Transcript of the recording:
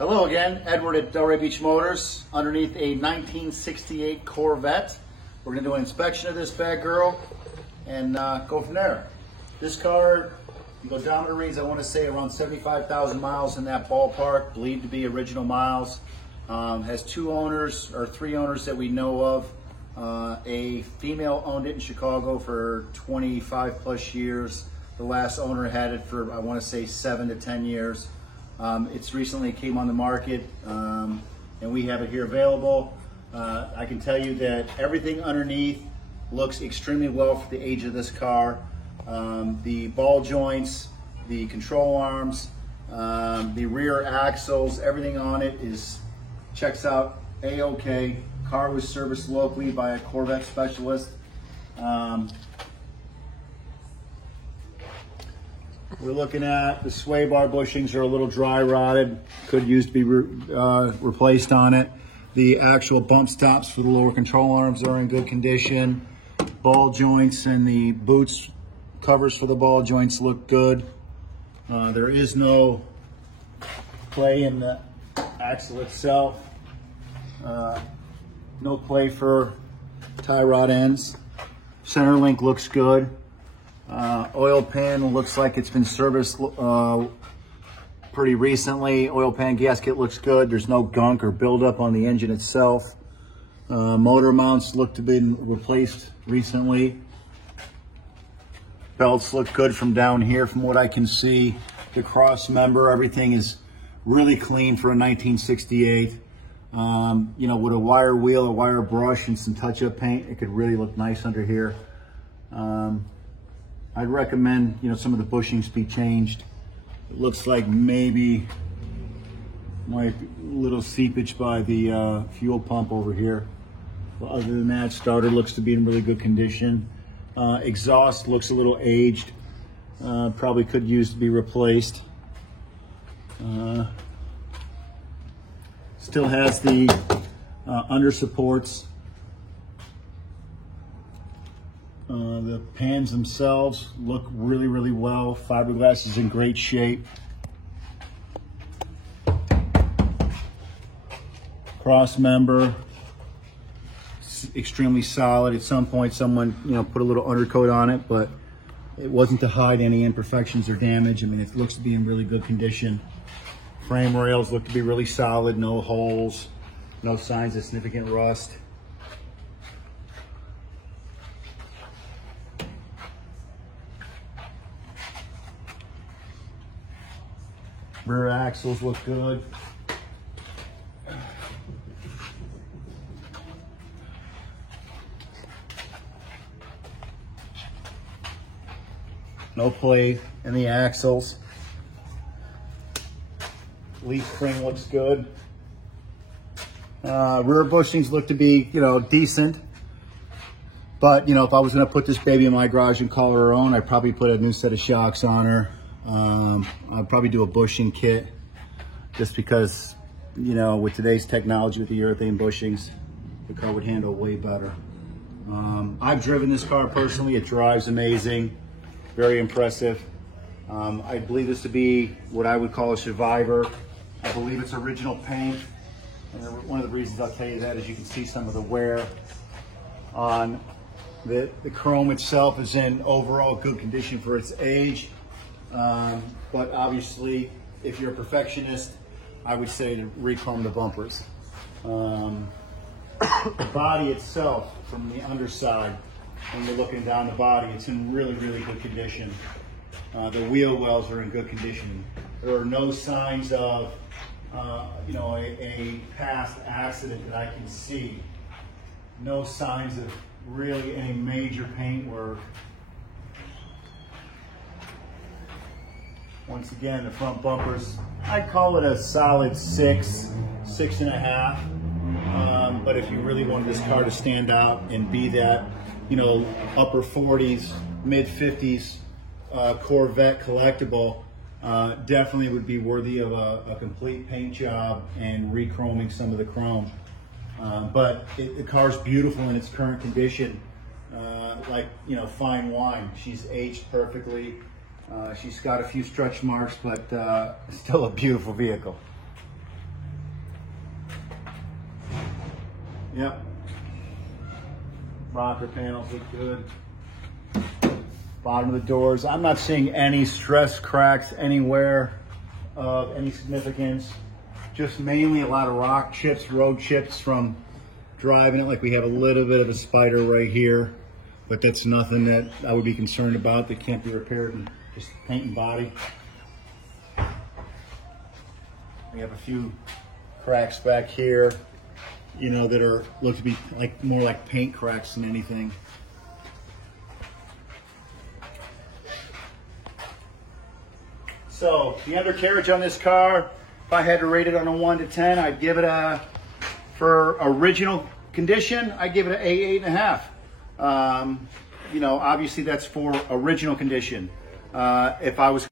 Hello again, Edward at Delray Beach Motors, underneath a 1968 Corvette. We're going to do an inspection of this bad girl and go from there. This car, the odometer reads, I want to say around 75,000 miles in that ballpark, believed to be original miles. Has two owners, or three owners that we know of. A female owned it in Chicago for 25 plus years. The last owner had it for, I want to say, 7 to 10 years. It's recently came on the market, and we have it here available. I can tell you that everything underneath looks extremely well for the age of this car. The ball joints, the control arms, the rear axles, everything on it checks out A-OK. Car was serviced locally by a Corvette specialist. We're looking at the sway bar bushings are a little dry rotted, could use to be replaced on it. The actual bump stops for the lower control arms are in good condition. Ball joints and the boots covers for the ball joints look good. There is no play in the axle itself. No play for tie rod ends. Center link looks good. Oil pan looks like it's been serviced pretty recently. Oil pan gasket looks good. There's no gunk or buildup on the engine itself. Motor mounts look to be replaced recently. Belts look good from down here from what I can see. The cross member, everything is really clean for a 1968. You know, with a wire wheel, a wire brush, and some touch-up paint, it could really look nice under here. I'd recommend, you know, some of the bushings be changed. It looks like maybe might be a little seepage by the fuel pump over here. But other than that, starter looks to be in really good condition. Exhaust looks a little aged. Probably could use to be replaced. Still has the under supports. The pans themselves look really, really well. Fiberglass is in great shape. Cross member, extremely solid. At some point, someone, you know, put a little undercoat on it, but it wasn't to hide any imperfections or damage. I mean, it looks to be in really good condition. Frame rails look to be really solid, no holes, no signs of significant rust. Rear axles look good. No play in the axles. Leaf spring looks good. Rear bushings look to be, you know, decent. But, you know, if I was going to put this baby in my garage and call her own, I'd probably put a new set of shocks on her. I'd probably do a bushing kit just because, you know, with today's technology with the urethane bushings, the car would handle way better. I've driven this car personally. It drives amazing, very impressive. I believe this to be what I would call a survivor. I believe it's original paint. And one of the reasons I'll tell you that is you can see some of the wear on the chrome itself is in overall good condition for its age. But obviously, if you're a perfectionist, I would say to re-chrome the bumpers. The body itself, from the underside, when you're looking down the body, it's in really, really good condition. The wheel wells are in good condition. There are no signs of, you know, a past accident that I can see. No signs of really any major paint work. Once again, the front bumpers, I'd call it a solid 6.5. But if you really wanted this car to stand out and be that, you know, upper 40s, mid 50s Corvette collectible, definitely would be worthy of a complete paint job and re-chroming some of the chrome. But the car's beautiful in its current condition, like, you know, fine wine. She's aged perfectly. She's got a few stretch marks, but still a beautiful vehicle. Yep. Rocker panels look good. Bottom of the doors. I'm not seeing any stress cracks anywhere of any significance. Just mainly a lot of rock chips, road chips from driving it. Like we have a little bit of a spider right here, but that's nothing that I would be concerned about. That can't be repaired in just paint and body. We have a few cracks back here, you know, that are look to be like more like paint cracks than anything. So the undercarriage on this car, if I had to rate it on a 1 to 10, I'd give it a, for original condition, I'd give it an 8.5. You know, obviously that's for original condition. If I was